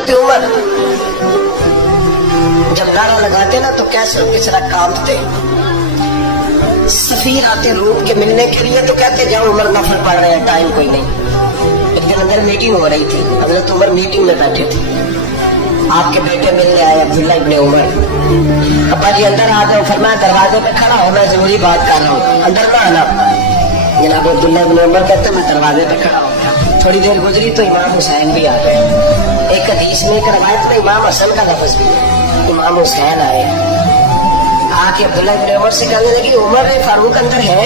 हजरत उमर जब नारा लगाते ना तो कैसे किस तरह कांपते। सफीर आते रूम के मिलने के लिए तो कहते जाओ उमर नफल पढ़ रहे हैं, टाइम कोई नहीं। एक दिन अंदर मीटिंग हो रही थी, हजरत उमर मीटिंग में बैठे थे। आपके बेटे मिलने आए अब्दुल्ला इब्ने उमर। अब्बा जी अंदर आ जाओ, फरमाया दरवाजे पे खड़ा हो, मैं जरूरी बात कर रहा हूँ, अंदर ना आना। जनाब अब्दुल्ला इब्ने उमर कहते मैं दरवाजे पे खड़ा हो गया। थोड़ी देर गुजरी तो इमाम हुसैन भी आ गए। एक हदीस में एक रवायत में इमाम हसन का लफ्ज भी है, इमाम हुसैन आए। आके अब्दुल्ला इब्ने उमर से कहने लगी उमर फारूक अंदर है?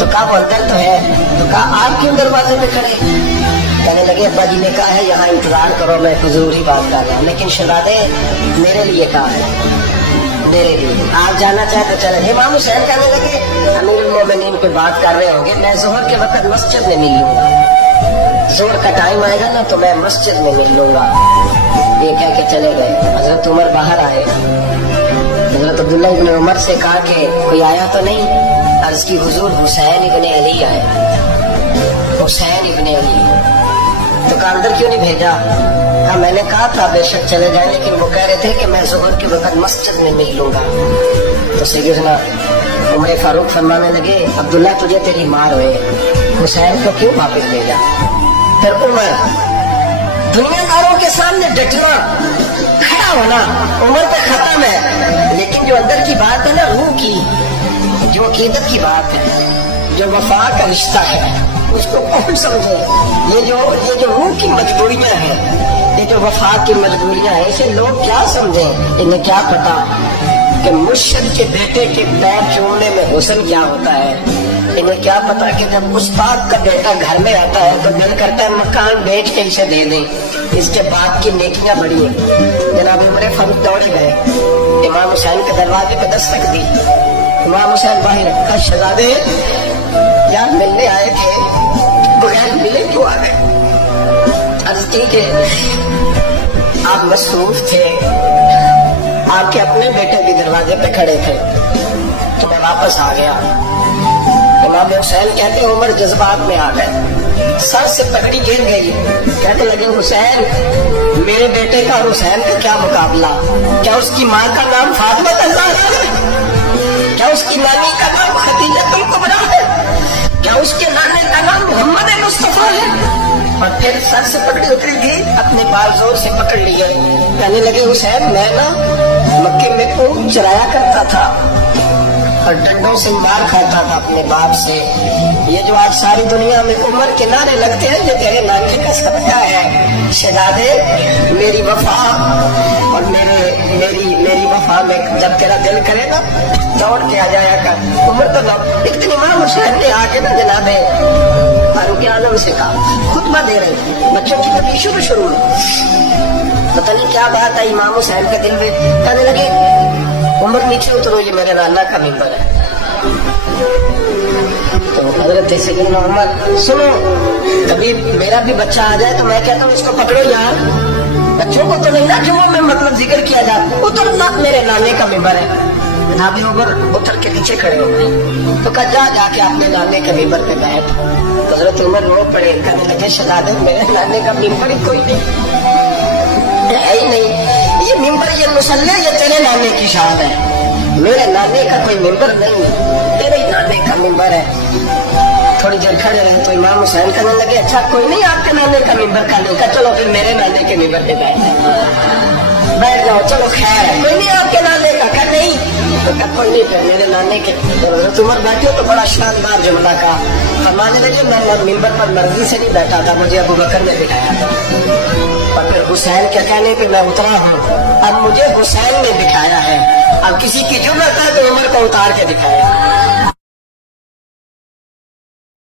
तो कहा वो अंदर तो है। तो कहा आप क्यों दरवाजे पे खड़े? कहने लगे अब्बा जी ने कहा है यहाँ इंतजार करो, मैं हुजूर ही बात कर रहा हूँ, लेकिन शहजादे मेरे लिए कहा है, मेरे लिए आप जाना चाहे तो चले। इमाम हुसैन कहने लगे अमीरुल मोमिनीन पे बात कर रहे होंगे, मैं जोहर के वक्त मस्जिद में मिल लूंगा, जोहर का टाइम आएगा ना तो मैं मस्जिद में मिल लूंगा। ये कह के चले गए। हजरत उमर बाहर आए, हजरत अब्दुल्ला इब्ने उमर से कहा कि कोई आया तो नहीं? अर्ज की हुजूर हुसैन इब्ने अली आए, हुसैन इब्ने अली। तो कहा अंदर क्यों नहीं भेजा? हाँ मैंने कहा था बेशक चले जाए, लेकिन वो कह रहे थे कि मैं ज़ोहर के वक्त मस्जिद में मिल लूंगा। तो सैयदना उमर फारूक फरमाने लगे अब्दुल्ला तुझे तेरी मार हुए, हुसैन को क्यों वापस भेजा? फिर उमर दुनियादारों के सामने डटना, खड़ा होना उमर पे खत्म है, लेकिन जो अंदर की बात है ना, रूह की, जो अकीदत की बात है, जो वफा का रिश्ता है, उसको कौन समझे? ये जो रूह की मजबूरियां हैं, ये जो वफा की मजबूरियां हैं, इसे लोग क्या समझे? इन्हें क्या पता कि मुर्शिद के बेटे के पैर चूमने में हुस्न क्या होता है? इन्हें क्या पता कि जब उस्ताद का बेटा घर में आता है तो दिल करता है मकान बेच के इसे दे दें, इसके बाप की नेकियां बड़ी हैं। जनाब उमर फारूक दौड़े गए, इमाम हुसैन के दरवाजे पे दस्तक दी। इमाम हुसैन बाहर रखा, शहजादे यार मिलने आए थे, बगैर मिले क्यों आ गए? अर्ज की कि आप मसरूफ थे, आपके अपने बेटे भी दरवाजे पे खड़े थे, तो मैं वापस आ गया। इमाम हुसैन कहते उमर जज्बात में आ गए, सर से पगड़ी गिर गई। कहने लगे हुसैन मेरे बेटे का और हुसैन का क्या मुकाबला? क्या उसकी माँ का नाम फातिमा है? क्या उसकी नानी का नाम खदीजतुल कुबरा है? क्या उसके नाने का नाम मोहम्मद मुस्तफा है? और फिर सर से पकड़ी उतरी थी, अपने बाल जोर से पकड़ लिए। कहने लगे हुसैन मैं ना मक्के में ऊंट चराया करता था और डंडों से मार खाता था अपने बाप से। ये जो आज सारी दुनिया में उमर के नारे लगते हैं, ये तेरे नाने का सबका है। शहजादे मेरी वफा और मेरी वफा में जब तेरा दिल करे ना दौड़ के आ जाया कर। उमर तो एक दिन इमाम हुसैन ने आके ना जनाबे फारूक आलम से कहा, खुतबा दे रहे थे बच्चों की तभी शुरू में, पता नहीं क्या बात है इमाम हुसैन का दिल में। कहने लगे उमर नीचे उतरो, ये मेरे नाना का मिंबर है। तो हजरत सैयदना उमर सुनो, कभी मेरा भी बच्चा आ जाए तो मैं कहता हूँ इसको पकड़ो यार, बच्चों को तो नहीं ना जुम्मों में मतलब जिक्र किया जाता, उतर ना, मेरे नाने का मिंबर है। जनाब उमर उतर के नीचे खड़े हो गए। तो कहा जाके अपने नाने के मिंबर पे बैठ। हजरत उमर रो पड़े, कहने लगे शहजादे मेरे नाने का मिंबर ही कोई नहीं है ही नहीं, ये मिंबर ये मुसल्ला ये तेरे नाने की शान है, मेरे नाने का कोई मिंबर नहीं, तेरे ही नाने का मिंबर है। थोड़ी देर खड़े रहे तो इमाम हुसैन कहने लगे अच्छा कोई नहीं आपके नाने का मिंबर का नहीं, का चलो फिर मेरे नाने के मिंबर पे बैठ जाओ, चलो खैर है, कोई नहीं आपके नाने का, कर नहीं तो कहा कोई नहीं फिर मेरे नाने के। जब उमर बैठे तो बड़ा शानदार जुमला का फरमाने लगे मैं मिंबर पर मर्जी से नहीं बैठा था, मुझे अबू बकर ने बिठाया था, और फिर हुसैन के कहने पे मैं उतरा हूँ, अब मुझे हुसैन ने बिठाया है। अब किसी की जुर्रत है तो उमर को उतार के दिखाया।